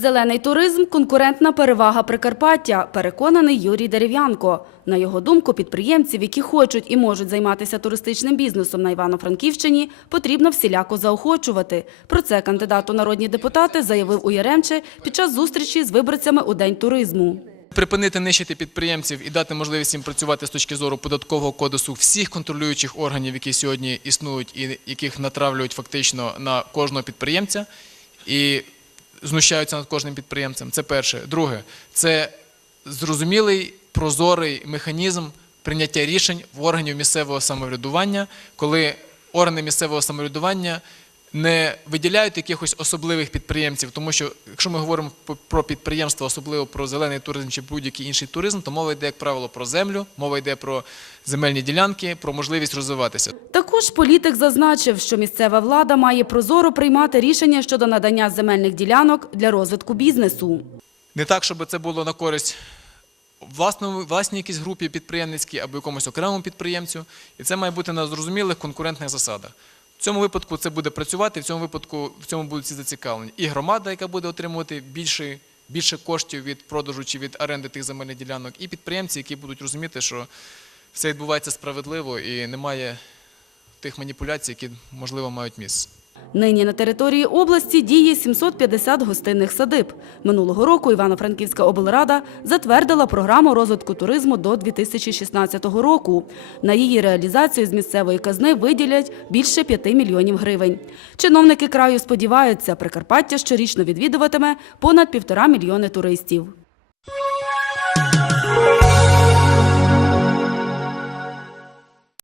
Зелений туризм – конкурентна перевага Прикарпаття, переконаний Юрій Дерев'янко. На його думку, підприємців, які хочуть і можуть займатися туристичним бізнесом на Івано-Франківщині, потрібно всіляко заохочувати. Про це кандидат у народні депутати заявив у Яремче під час зустрічі з виборцями у День туризму. Припинити нищити підприємців і дати можливість їм працювати з точки зору податкового кодексу всіх контролюючих органів, які сьогодні існують і яких натравлюють фактично на кожного підприємця і знущаються над кожним підприємцем. Це перше. Друге, це зрозумілий прозорий механізм прийняття рішень в органів місцевого самоврядування, коли органи місцевого самоврядування не виділяють якихось особливих підприємців, тому що якщо ми говоримо про підприємства, особливо про зелений туризм чи будь-який інший туризм, то мова йде, як правило, про землю, мова йде про земельні ділянки, про можливість розвиватися. Також політик зазначив, що місцева влада має прозоро приймати рішення щодо надання земельних ділянок для розвитку бізнесу. Не так, щоб це було на користь власному, власній якійсь групі підприємницькій або якомусь окремому підприємцю. І це має бути на зрозумілих конкурентних засадах. В цьому випадку це буде працювати, в цьому випадку в цьому будуть всі зацікавлені. І громада, яка буде отримувати більше, більше коштів від продажу чи від оренди тих земельних ділянок, і підприємці, які будуть розуміти, що все відбувається справедливо і немає тих маніпуляцій, які, можливо, мають місце. Нині на території області діє 750 гостинних садиб. Минулого року Івано-Франківська облрада затвердила програму розвитку туризму до 2016 року. На її реалізацію з місцевої казни виділять більше 5 мільйонів гривень. Чиновники краю сподіваються, Прикарпаття щорічно відвідуватиме понад півтора мільйони туристів.